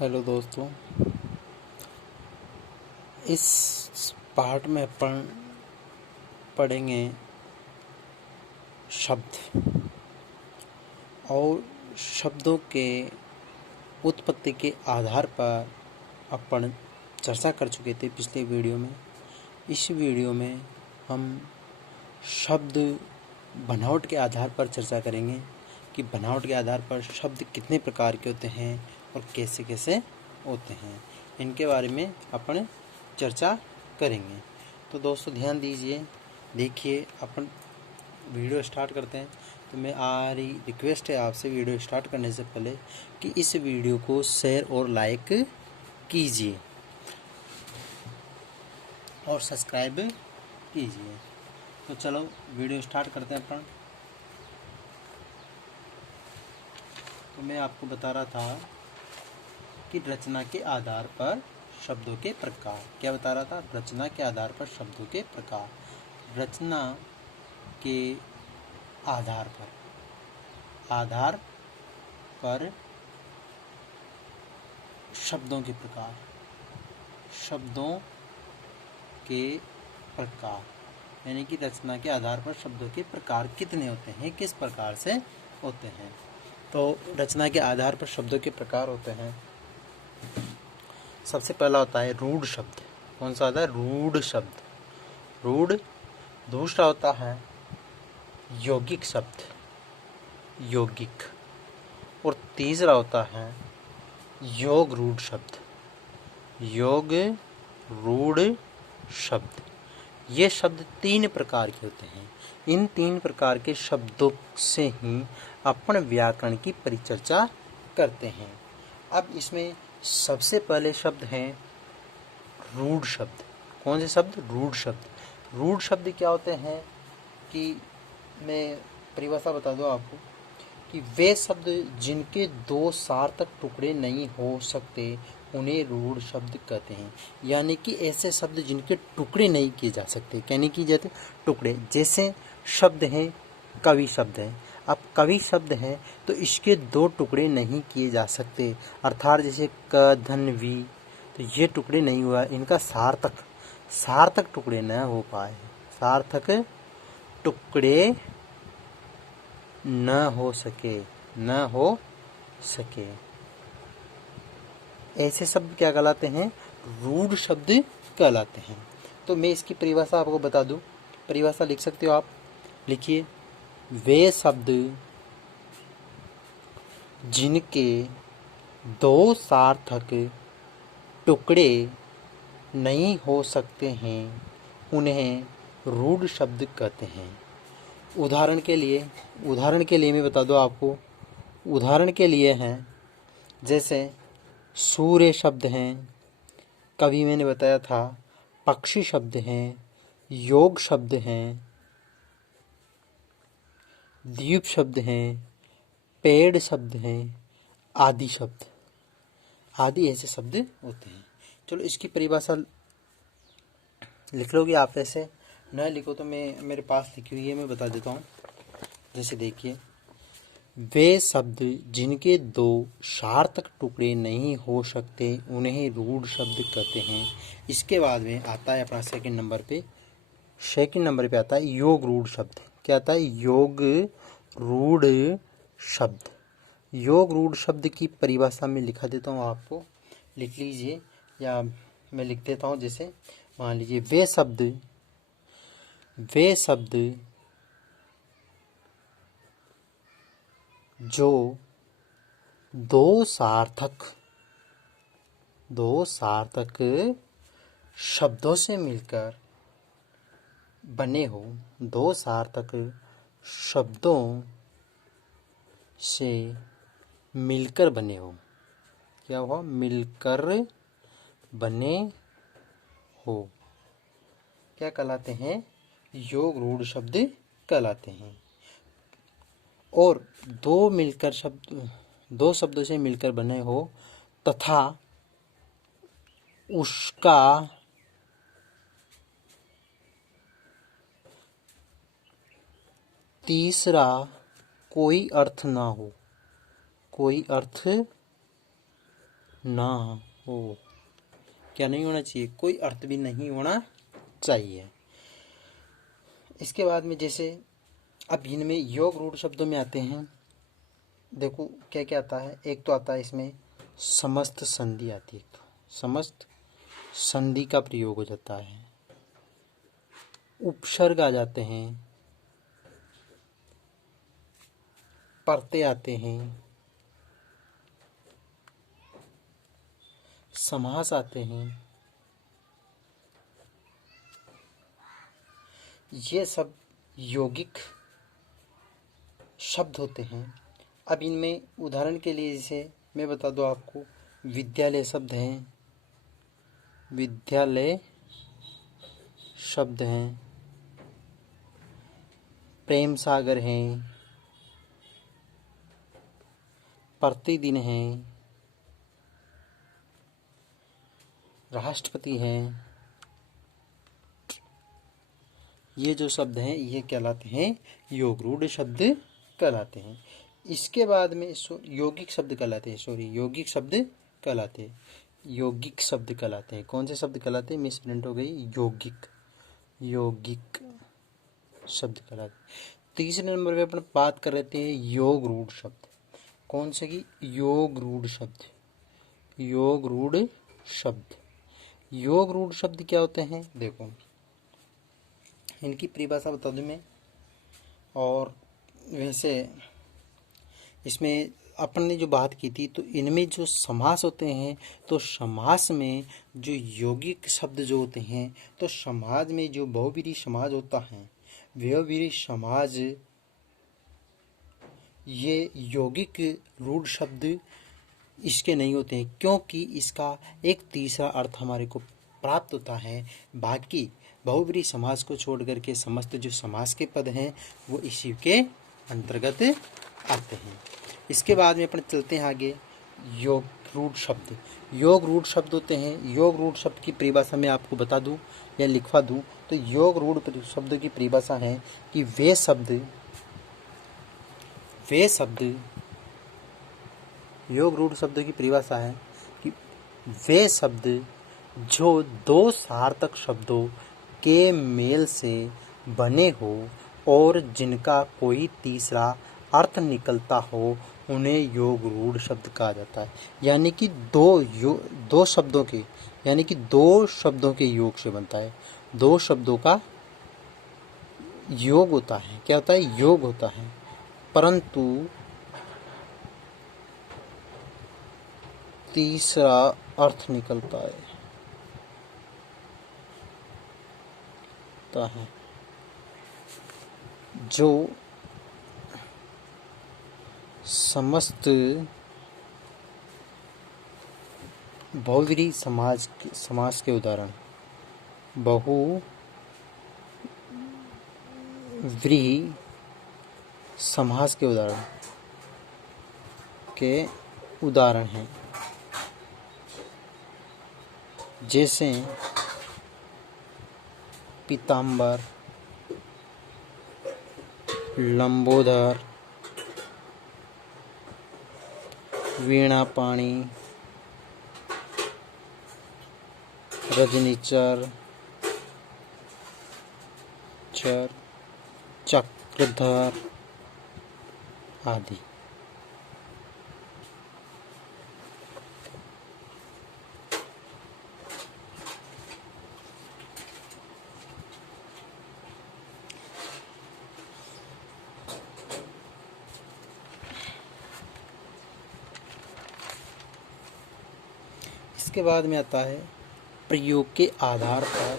Hello दोस्तों, इस part में अपन पढ़ेंगे शब्द और शब्दों के उत्पत्ति के आधार पर अपन चर्चा कर चुके थे पिछले वीडियो में। इस वीडियो में हम शब्द बनावट के आधार पर चर्चा करेंगे कि बनावट के आधार पर शब्द कितने प्रकार के होते हैं और कैसे कैसे होते हैं, इनके बारे में अपन चर्चा करेंगे। तो दोस्तों ध्यान दीजिए, देखिए अपन वीडियो स्टार्ट करते हैं। तो मेरी रिक्वेस्ट है आपसे वीडियो स्टार्ट करने से पहले कि इस वीडियो को शेयर और लाइक कीजिए और सब्सक्राइब कीजिए। तो चलो वीडियो स्टार्ट करते हैं अपन। तो मैं आपको बता रहा था कि रचना के आधार पर शब्दों के प्रकार। क्या बता रहा था? रचना के आधार पर शब्दों के प्रकार। रचना के आधार पर शब्दों के प्रकार। शब्दों के प्रकार यानी कि रचना के आधार पर शब्दों के प्रकार कितने होते हैं, किस प्रकार से होते हैं। तो रचना के आधार पर शब्दों के प्रकार होते हैं। सबसे पहला होता है रूढ़ शब्द। कौन सा होता है? रूढ़ शब्द। रूढ़। दूसरा होता है यौगिक शब्द, यौगिक। और तीसरा होता है योग रूढ़ शब्द, योग रूढ़ शब्द। ये शब्द 3 प्रकार के होते हैं। इन 3 प्रकार के शब्दों से ही अपन व्याकरण की परिचर्चा करते हैं। अब इसमें सबसे पहले शब्द हैं रूढ़ शब्द। कौन से शब्द? रूढ़ शब्द। रूढ़ शब्द क्या होते हैं कि मैं परिभाषा बता दूं आपको कि वे शब्द जिनके 2 सार्थक टुकड़े नहीं हो सकते उन्हें रूढ़ शब्द कहते हैं। यानी कि ऐसे शब्द जिनके टुकड़े नहीं किए जा सकते, कहने की जाते टुकड़े। जैसे शब्द हैं कवि शब्द है। अब कवि शब्द है तो इसके 2 टुकड़े नहीं किए जा सकते, अर्थात जैसे क धन वी, तो ये टुकड़े नहीं हुआ, इनका सार्थक टुकड़े न हो पाए, सार्थक टुकड़े न हो सके। ऐसे शब्द क्या कहलाते हैं? रूढ़ शब्द कहलाते हैं। तो मैं इसकी परिभाषा आपको बता दूं। परिभाषा लिख सकते हो आप, लिखिए। वे शब्द जिनके 2 सार्थक टुकड़े नहीं हो सकते हैं उन्हें रूढ़ शब्द कहते हैं। उदाहरण के लिए मैं बता दूं आपको। उदाहरण के लिए हैं जैसे सूर्य शब्द हैं, कवि मैंने बताया था, पक्षी शब्द हैं, योग शब्द हैं, द्वीप शब्द हैं, पेड़ शब्द हैं, आदि शब्द, आदि ऐसे शब्द होते हैं। चलो इसकी परिभाषा लिख लोगे आप। ऐसे न लिखो तो मैं मेरे पास लिखी हुई है, मैं बता देता हूँ। जैसे देखिए, वे शब्द जिनके 2 सार्थक टुकड़े नहीं हो सकते उन्हें रूढ़ शब्द कहते हैं। इसके बाद में आता है अपना सेकंड नंबर पे आता है योग रूढ़ शब्द। क्या आता है? योग रूढ़ शब्द। योग रूढ़ शब्द की परिभाषा में लिखा देता हूँ, आपको लिख लीजिए या मैं लिख देता हूँ। जैसे मान लीजिए, वे शब्द जो 2 सार्थक शब्दों से मिलकर बने हो, 2 सार्थक शब्दों से मिलकर बने हो। क्या हुआ? मिलकर बने हो। क्या कहलाते हैं? योग रूढ़ शब्द कहलाते हैं। और 2 शब्दों से मिलकर बने हो तथा उसका तीसरा कोई अर्थ ना हो, कोई अर्थ ना हो। क्या नहीं होना चाहिए? कोई अर्थ भी नहीं होना चाहिए। इसके बाद में जैसे अब इनमें योग रूढ़ शब्दों में आते हैं, देखो क्या क्या आता है। एक तो आता है इसमें समस्त संधि आती है, तो समस्त संधि का प्रयोग हो जाता है। उपसर्ग आ जाते हैं, परते आते हैं, समास आते हैं। ये सब यौगिक शब्द होते हैं। अब इनमें उदाहरण के लिए जैसे मैं बता दूं आपको, विद्यालय शब्द हैं, विद्यालय शब्द हैं, प्रेम सागर हैं, प्रतिदिन हैं, राष्ट्रपति हैं। ये जो शब्द हैं ये कहलाते हैं योग रूढ़ शब्द कहलाते हैं। इसके बाद में यौगिक शब्द कहलाते हैं, यौगिक शब्द कहलाते हैं, यौगिक शब्द कहलाते हैं। कौन से शब्द कहलाते हैं? मिस प्रिंट हो गई, यौगिक, यौगिक शब्द कहलाते हैं। तीसरे नंबर पे अपन बात कर रहे थे योग रूढ़ शब्द। कौन से की? योग रूढ़ शब्द, योग रूढ़ शब्द। योग रूढ़ शब्द क्या होते हैं? देखो इनकी परिभाषा बता दूं मैं। और वैसे इसमें अपन ने जो बात की थी, तो इनमें जो समास होते हैं, तो समास में जो यौगिक शब्द जो होते हैं, तो समाज में जो बहुव्रीहि समाज होता है, बहुव्रीहि समाज, ये यौगिक रूढ़ शब्द इसके नहीं होते हैं, क्योंकि इसका एक तीसरा अर्थ हमारे को प्राप्त होता है। बाकी बहुव्रीहि समास को छोड़ करके समस्त जो समास के पद हैं वो इसी के अंतर्गत आते हैं। इसके बाद में अपन चलते हैं आगे। योग रूढ़ शब्द, योग रूढ़ शब्द होते हैं। योग रूढ़ शब्द की परिभाषा मैं आपको बता दूं या लिखवा दूं, तो योग रूढ़ शब्द की परिभाषा है कि वे शब्द, योग रूढ़ शब्द की परिभाषा है कि वे शब्द जो दो सार्थक शब्दों के मेल से बने हो और जिनका कोई तीसरा अर्थ निकलता हो, उन्हें योग रूढ़ शब्द कहा जाता है। यानी कि दो शब्दों के, यानी कि दो शब्दों के योग से बनता है। दो शब्दों का योग होता है। क्या होता है? योग होता है। परंतु तीसरा अर्थ निकलता है, जो समस्त बहुव्रीहि समास के उदाहरण, बहुव्रीहि समास के उदाहरण हैं। जैसे पीताम्बर, लंबोदर, वीणापाणी, रजनीचर, चक्रधर आदि। इसके बाद में आता है प्रयोग के आधार पर